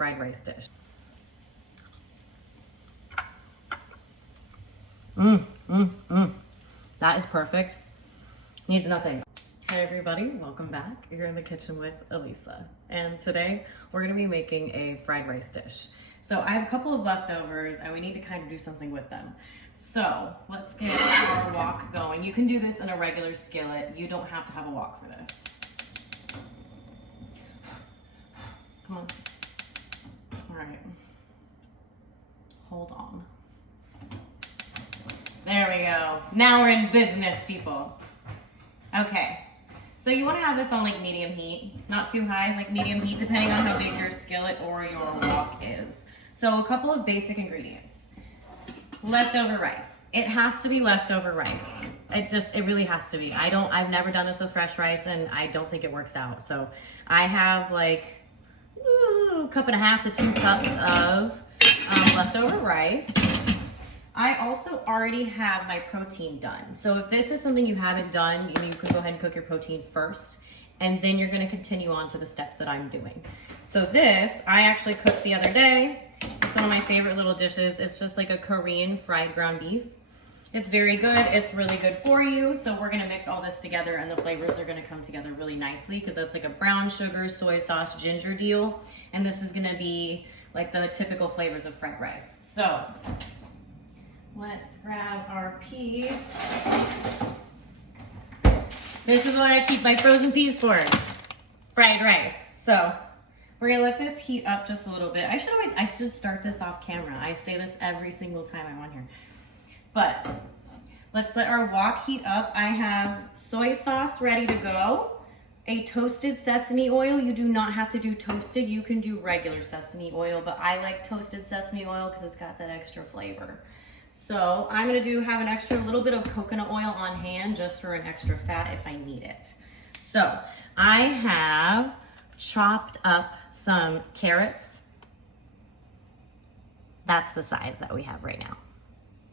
fried rice dish. That is perfect. Needs nothing. Hey everybody, welcome back. You're in the kitchen with Elisa. And today we're gonna be making a fried rice dish. So I have a couple of leftovers and we need to kind of do something with them. So let's get our wok going. You can do this in a regular skillet. You don't have to have a wok for this. Come on. All right. Hold on. There we go. Now we're in business, people. Okay. So you want to have this on like medium heat, not too high, like medium heat, depending on how big your skillet or your wok is. So a couple of basic ingredients. Leftover rice. It has to be leftover rice. It really has to be. I've never done this with fresh rice and I don't think it works out. So I have like a cup and a half to 2 cups of leftover rice. I also already have my protein done. So if this is something you haven't done, you can go ahead and cook your protein first, and then you're gonna continue on to the steps that I'm doing. So this, I actually cooked the other day. It's one of my favorite little dishes. It's just like a Korean fried ground beef. It's very good, it's really good for you. So we're gonna mix all this together and the flavors are gonna come together really nicely because that's like a brown sugar, soy sauce, ginger deal. And this is gonna be like the typical flavors of fried rice. So, let's grab our peas. This is what I keep my frozen peas for, fried rice. So we're gonna let this heat up just a little bit. I should start this off camera. I say this every single time I'm on here. But let's let our wok heat up. I have soy sauce ready to go. A toasted sesame oil. You do not have to do toasted. You can do regular sesame oil, but I like toasted sesame oil because it's got that extra flavor. So I'm gonna have an extra little bit of coconut oil on hand just for an extra fat if I need it. So I have chopped up some carrots. That's the size that we have right now.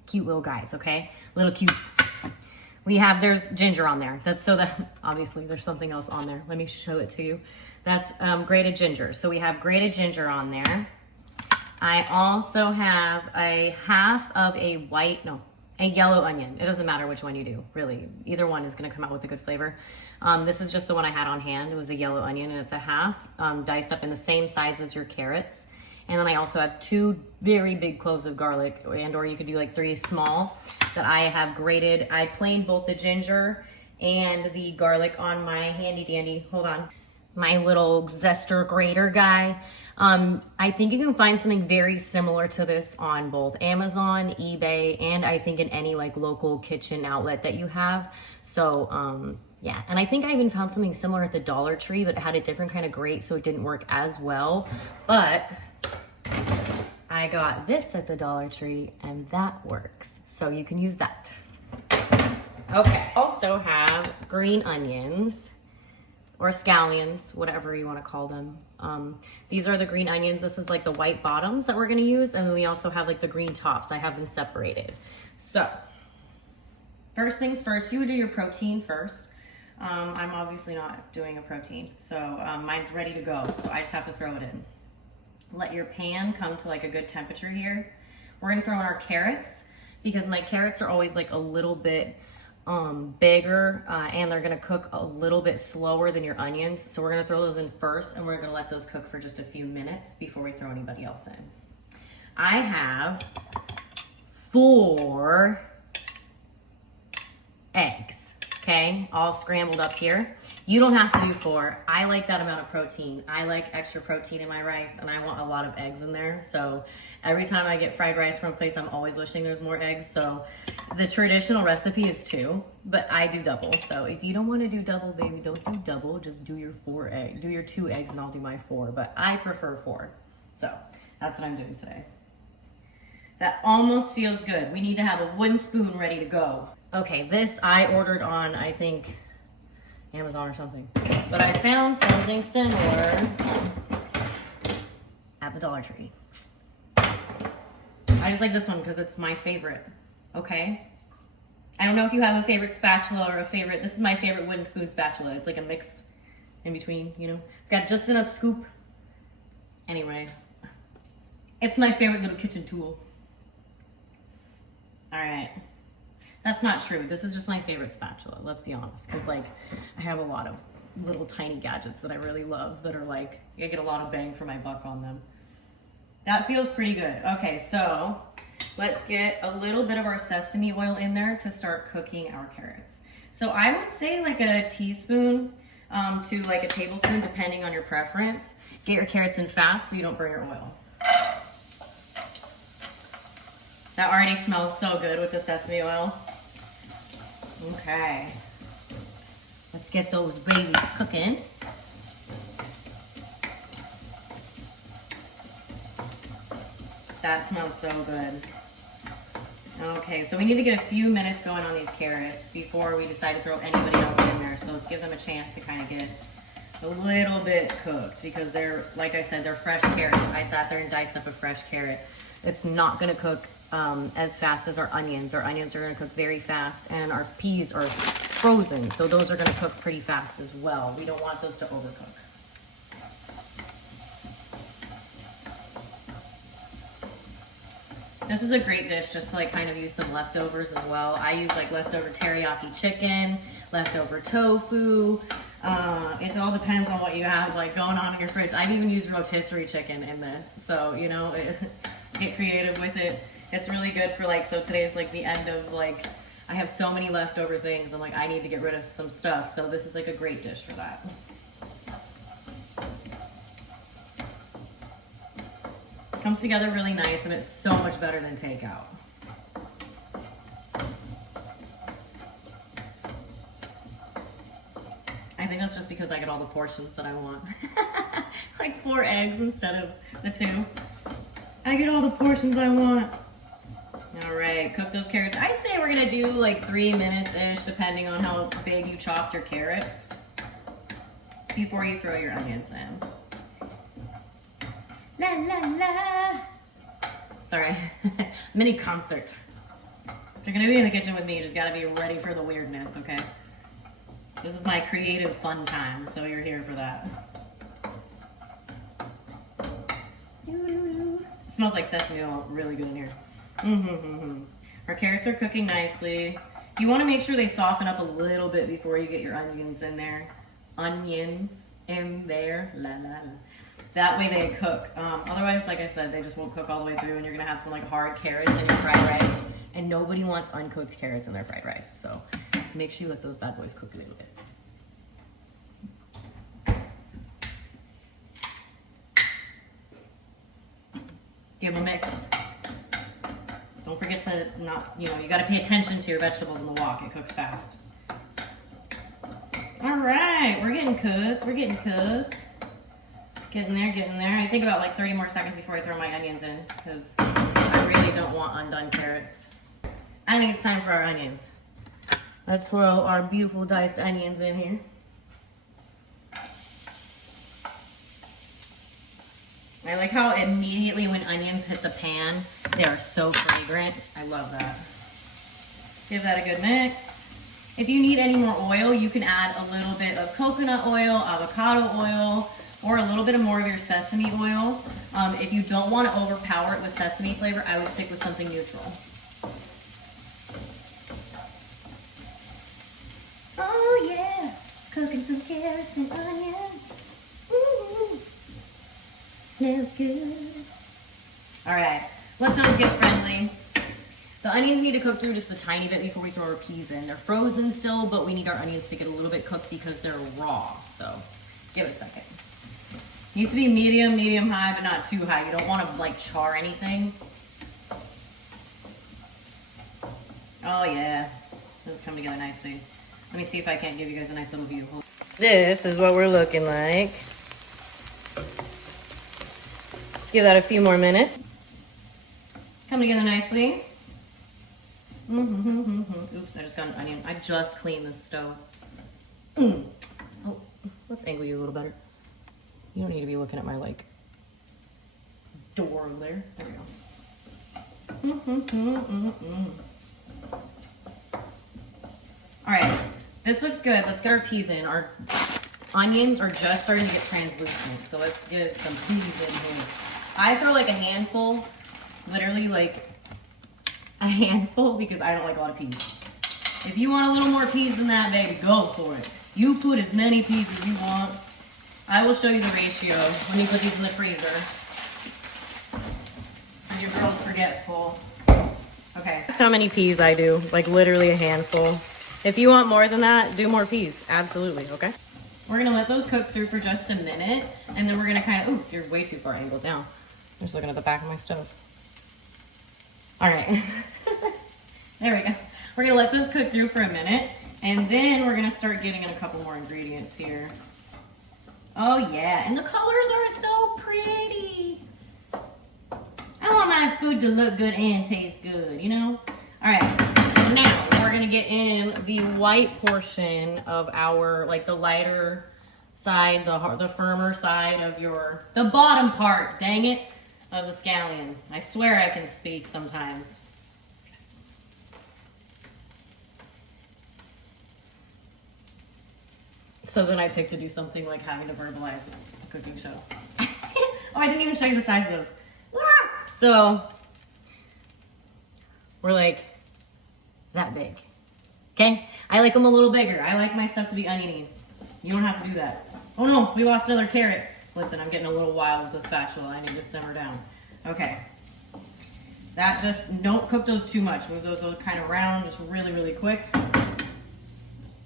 Cute little guys, okay? Little cutes. There's ginger on there. That's so that, obviously there's something else on there. Let me show it to you. That's grated ginger. So we have grated ginger on there. I also have a half of a yellow onion. It doesn't matter which one you do, really. Either one is gonna come out with a good flavor. This is just the one I had on hand. It was a yellow onion and it's a half, diced up in the same size as your carrots. And then I also have 2 very big cloves of garlic, or you could do like 3 small that I have grated. I planed both the ginger and the garlic on my handy dandy, hold on, my little zester grater guy. I think you can find something very similar to this on both Amazon, eBay, and I think in any like local kitchen outlet that you have. So yeah, and I think I even found something similar at the Dollar Tree, but it had a different kind of grate, so it didn't work as well. But I got this at the Dollar Tree and that works. So you can use that. Okay, also have green onions or scallions, whatever you want to call them. These are the green onions. This is like the white bottoms that we're going to use. And then we also have like the green tops. I have them separated. So first things first, you would do your protein first. I'm obviously not doing a protein. So mine's ready to go. So I just have to throw it in. Let your pan come to like a good temperature here. We're going to throw in our carrots because my carrots are always like a little bit bigger and they're gonna cook a little bit slower than your onions. So we're gonna throw those in first and we're gonna let those cook for just a few minutes before we throw anybody else in. I have 4 eggs, okay? All scrambled up here. You don't have to do 4. I like that amount of protein. I like extra protein in my rice and I want a lot of eggs in there. So every time I get fried rice from a place, I'm always wishing there's more eggs. So the traditional recipe is 2, but I do double. So if you don't want to do double, baby, don't do double. Just do your 4 eggs. Do your 2 eggs and I'll do my 4, but I prefer 4. So that's what I'm doing today. That almost feels good. We need to have a wooden spoon ready to go. Okay, this I ordered on, I think, Amazon or something. But I found something similar at the Dollar Tree. I just like this one because it's my favorite, okay? I don't know if you have a favorite spatula or this is my favorite wooden spoon spatula. It's like a mix in between, you know? It's got just enough scoop. Anyway, It's my favorite little kitchen tool. All right. That's not true. This is just my favorite spatula, let's be honest. Because like, I have a lot of little tiny gadgets that I really love that are like, I get a lot of bang for my buck on them. That feels pretty good. Okay, so let's get a little bit of our sesame oil in there to start cooking our carrots. So I would say like a teaspoon to like a tablespoon, depending on your preference. Get your carrots in fast so you don't burn your oil. That already smells so good with the sesame oil. Okay. Let's get those babies cooking. That smells so good. Okay, so we need to get a few minutes going on these carrots before we decide to throw anybody else in there. So let's give them a chance to kind of get a little bit cooked because they're, like I said, they're fresh carrots. I sat there and diced up a fresh carrot. It's not gonna cook as fast as our onions. Our onions are gonna cook very fast, and our peas are frozen, so those are gonna cook pretty fast as well. We don't want those to overcook. This is a great dish just to like kind of use some leftovers as well. I use like leftover teriyaki chicken, leftover tofu. It all depends on what you have like going on in your fridge. I've even used rotisserie chicken in this, so you know, get creative with it. It's really good for like, so today's like the end of like, I have so many leftover things. I'm like, I need to get rid of some stuff. So this is like a great dish for that. Comes together really nice, and it's so much better than takeout. I think that's just because I get all the portions that I want. Like 4 eggs instead of the 2. I get all the portions I want. All right, cook those carrots. I'd say we're gonna do like 3 minutes-ish, depending on how big you chopped your carrots, before you throw your onions in. La la la. Sorry, mini concert. If you're gonna be in the kitchen with me, you just gotta be ready for the weirdness, okay? This is my creative fun time, so you're here for that. It smells like sesame oil really good in here. Our carrots are cooking nicely. You want to make sure they soften up a little bit before you get your onions in there. Onions in there. La la la. That way they cook. Otherwise, like I said, they just won't cook all the way through, and you're gonna have some like hard carrots in your fried rice. And nobody wants uncooked carrots in their fried rice. So make sure you let those bad boys cook a little bit. Give them a mix. Don't forget to not, you know, you gotta pay attention to your vegetables in the wok. It cooks fast. All right, we're getting cooked. We're getting cooked. Getting there, getting there. I think about like 30 more seconds before I throw my onions in, because I really don't want undone carrots. I think it's time for our onions. Let's throw our beautiful diced onions in here. I like how immediately when onions hit the pan, they are so fragrant. I love that. Give that a good mix. If you need any more oil, you can add a little bit of coconut oil, avocado oil, or a little bit of more of your sesame oil. If you don't want to overpower it with sesame flavor, I would stick with something neutral. Oh yeah, cooking some carrots and onions. Ooh. Smells good. All right, let those get friendly. The onions need to cook through just a tiny bit before we throw our peas in. They're frozen still, but we need our onions to get a little bit cooked because they're raw. So give it a second. Needs to be medium, medium high, but not too high. You don't want to like char anything. Oh yeah, this is coming together nicely. Let me see if I can't give you guys a nice little view. This is what we're looking like. Let's give that a few more minutes. Coming together nicely. Oops, I just got an onion. I just cleaned the stove. Oh, let's angle you a little better. You don't need to be looking at my like door over there. There we go. All right, this looks good. Let's get our peas in. Our onions are just starting to get translucent, so let's get some peas in here. I throw like a handful, literally like a handful, because I don't like a lot of peas. If you want a little more peas than that, baby, go for it. You put as many peas as you want. I will show you the ratio. Let me put these in the freezer. Your girl's forgetful. Okay. That's how many peas I do. Like literally a handful. If you want more than that, do more peas. Absolutely, okay? We're gonna let those cook through for just a minute, and then we're gonna kind of, ooh, you're way too far angled down. I'm just looking at the back of my stove. All right. There we go. We're gonna let those cook through for a minute, and then we're gonna start getting in a couple more ingredients here. Oh yeah, and the colors are so pretty. I want my food to look good and taste good, you know? All right, now we're gonna get in the white portion of our, like the lighter side, the firmer side of the bottom part, dang it, of the scallion. I swear I can speak sometimes. So then I picked to do something like having to verbalize a cooking show. Oh, I didn't even show you the size of those. So we're like that big, okay? I like them a little bigger. I like my stuff to be oniony. You don't have to do that. Oh no, we lost another carrot. Listen, I'm getting a little wild with the spatula. I need to simmer down. Okay. That just, don't cook those too much. Move those kind of round, just really, really quick.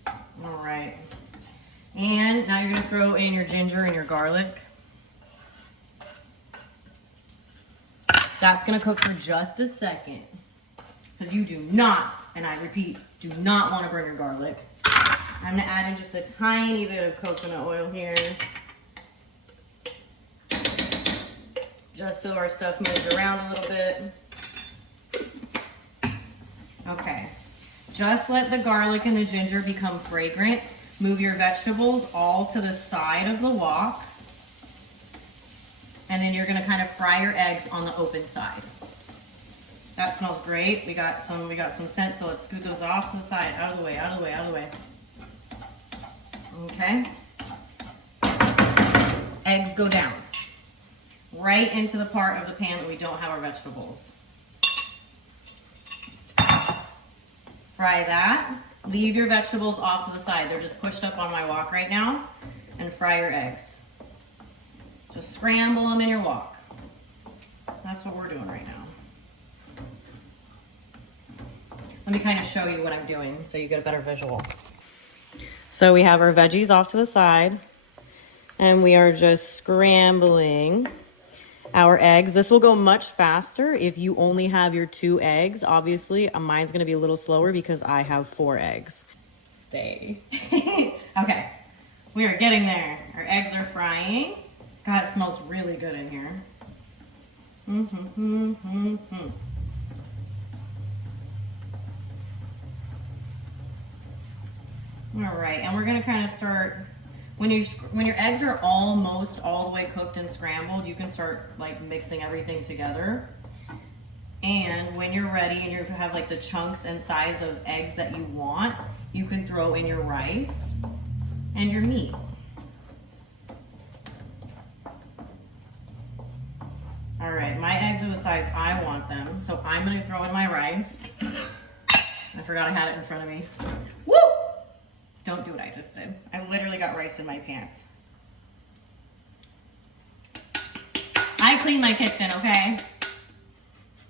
All right. And now you're gonna throw in your ginger and your garlic. That's gonna cook for just a second, because you do not, and I repeat, do not want to burn your garlic. I'm gonna add in just a tiny bit of coconut oil here, just so our stuff moves around a little bit. Okay, just let the garlic and the ginger become fragrant. Move your vegetables all to the side of the wok. And then you're gonna kind of fry your eggs on the open side. That smells great. We got some scent, so let's scoot those off to the side. Out of the way, out of the way, out of the way. Okay. Eggs go down. Right into the part of the pan that we don't have our vegetables. Fry that. Leave your vegetables off to the side. They're just pushed up on my wok right now. And fry your eggs. Just scramble them in your wok. That's what we're doing right now. Let me kind of show you what I'm doing so you get a better visual. So we have our veggies off to the side, and we are just scrambling our eggs. This will go much faster if you only have your 2 eggs. Obviously, mine's gonna be a little slower because I have 4 eggs. Stay. Okay, we are getting there. Our eggs are frying. God, it smells really good in here. All right, and we're gonna kind of start, when your eggs are almost all the way cooked and scrambled, you can start like mixing everything together. And when you're ready and you have like the chunks and size of eggs that you want, you can throw in your rice and your meat. All right, my eggs are the size I want them, so I'm gonna throw in my rice. I forgot I had it in front of me. Woo! Don't do what I just did. I literally got rice in my pants. I clean my kitchen, okay?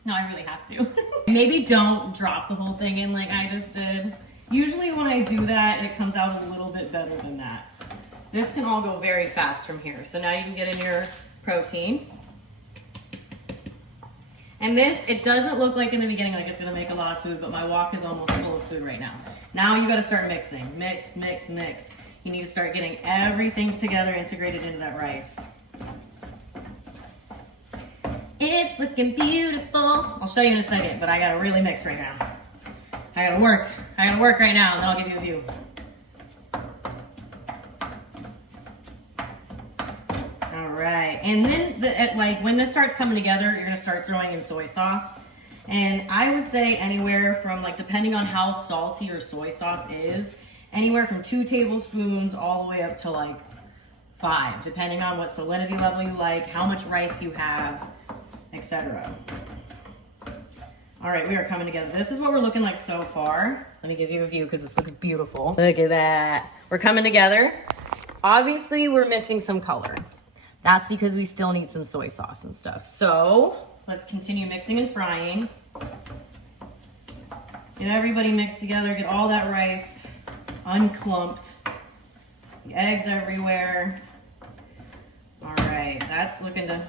No, I really have to. Maybe don't drop the whole thing in like I just did. Usually when I do that, it comes out a little bit better than that. This can all go very fast from here. So now you can get in your protein. And this, it doesn't look like in the beginning like it's gonna make a lot of food, but my wok is almost full of food right now. Now you gotta start mixing. Mix, mix, mix. You need to start getting everything together, integrated into that rice. It's looking beautiful. I'll show you in a second, but I gotta really mix right now. I gotta work right now, and then I'll give you a view. All right, and then like when this starts coming together, you're gonna start throwing in soy sauce. And I would say anywhere from, like, depending on how salty your soy sauce is, anywhere from 2 tablespoons all the way up to like 5, depending on what salinity level you like, how much rice you have, etc. All right, we are coming together. This is what we're looking like so far. Let me give you a view because this looks beautiful. Look at that. We're coming together. Obviously, we're missing some color. That's because we still need some soy sauce and stuff. So let's continue mixing and frying. Get everybody mixed together. Get all that rice unclumped. The eggs everywhere. All right, that's looking to...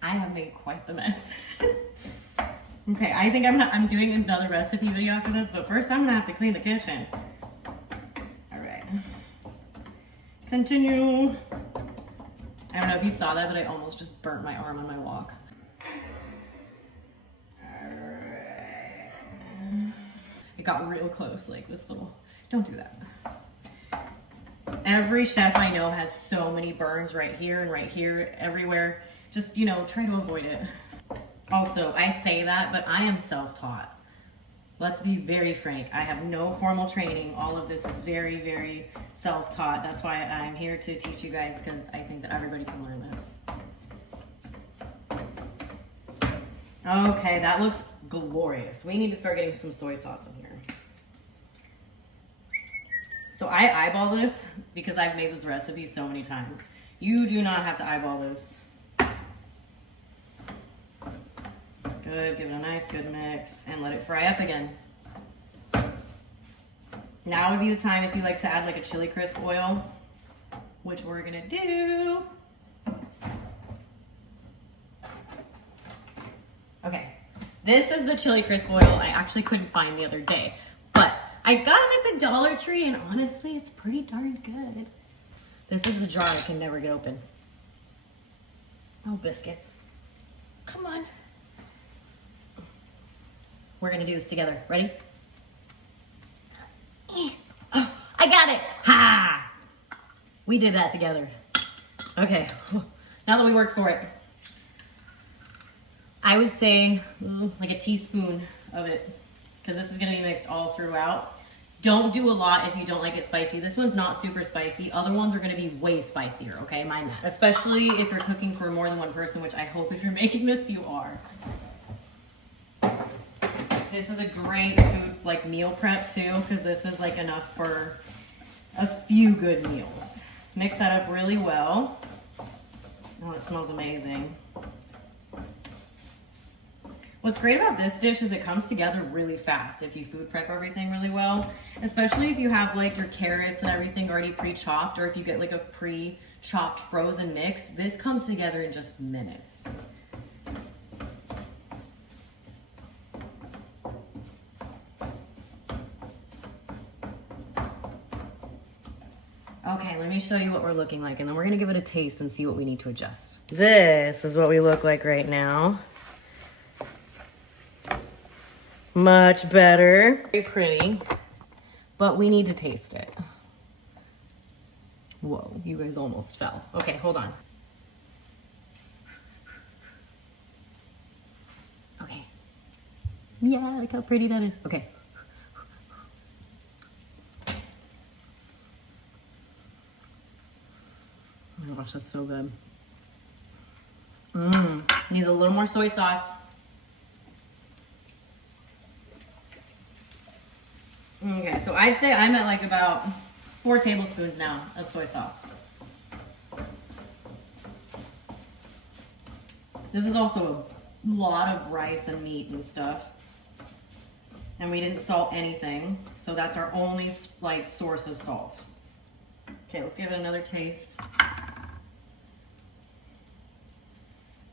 I have made quite the mess. Okay, I think I'm doing another recipe video after this, but first I'm gonna have to clean the kitchen. All right. Continue. I don't know if you saw that, but I almost just burnt my arm on my walk. All right. It got real close, like this little, don't do that. Every chef I know has so many burns right here, everywhere. Just, you know, try to avoid it. Also, I say that, but I am self-taught. Let's be very frank. I have no formal training. All of this is very, very self-taught. That's why I'm here to teach you guys, because I think that everybody can learn this. Okay, that looks glorious. We need to start getting some soy sauce in here. So I eyeball this because I've made this recipe so many times. You do not have to eyeball this. Good, give it a nice good mix and let it fry up again. Now would be the time if you like to add like a chili crisp oil, which we're gonna do. Okay, this is the chili crisp oil I actually couldn't find the other day, but I got it at the Dollar Tree and honestly, it's pretty darn good. This is the jar I can never get open. Oh, biscuits. Come on. We're gonna do this together. Ready? Oh, I got it. Ha! We did that together. Okay, now that we worked for it, I would say like a teaspoon of it, because this is gonna be mixed all throughout. Don't do a lot if you don't like it spicy. This one's not super spicy. Other ones are gonna be way spicier, okay? Mind that. Especially if you're cooking for more than one person, which I hope if you're making this, you are. This is a great food, like meal prep too, because this is like enough for a few good meals. Mix that up really well. Oh, it smells amazing. What's great about this dish is it comes together really fast if you food prep everything really well, especially if you have like your carrots and everything already pre-chopped, or if you get like a pre-chopped frozen mix. This comes together in just minutes. Okay, let me show you what we're looking like, and then we're gonna give it a taste and see what we need to adjust. This is what we look like right now. Much better. Very pretty, but we need to taste it. Whoa, you guys almost fell. Okay, hold on. Okay. Yeah, look how pretty that is. Okay. Oh my gosh, that's so good. Needs a little more soy sauce. Okay, so I'd say I'm at like about 4 tablespoons now of soy sauce. This is also a lot of rice and meat and stuff. And we didn't salt anything, so that's our only like source of salt. Okay, let's give it another taste.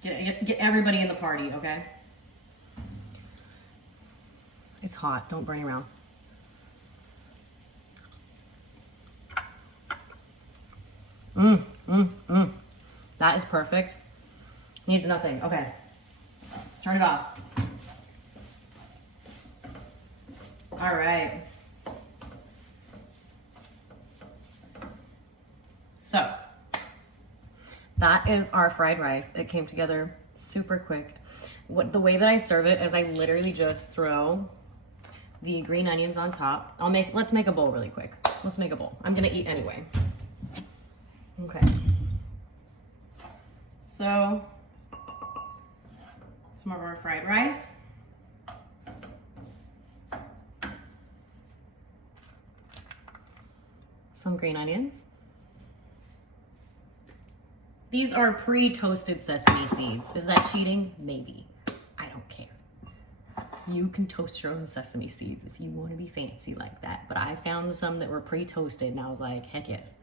Get everybody in the party, okay? It's hot, don't bring it around. That is perfect. Needs nothing. Okay. Turn it off. All right. So, that is our fried rice. It came together super quick. The way that I serve it is I literally just throw the green onions on top. Let's make a bowl really quick. Let's make a bowl. I'm gonna eat anyway. Okay. So, some of our fried rice. Some green onions. These are pre-toasted sesame seeds. Is that cheating? Maybe. I don't care. You can toast your own sesame seeds if you want to be fancy like that. But I found some that were pre-toasted and I was like, heck yes.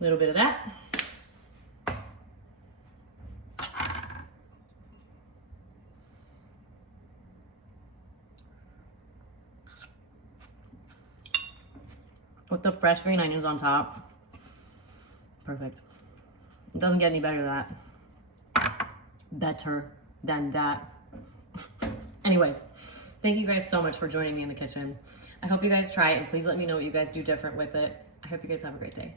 A little bit of that. With the fresh green onions on top. Perfect. It doesn't get any better than that. Better than that. Anyways, thank you guys so much for joining me in the kitchen. I hope you guys try it and please let me know what you guys do different with it. I hope you guys have a great day.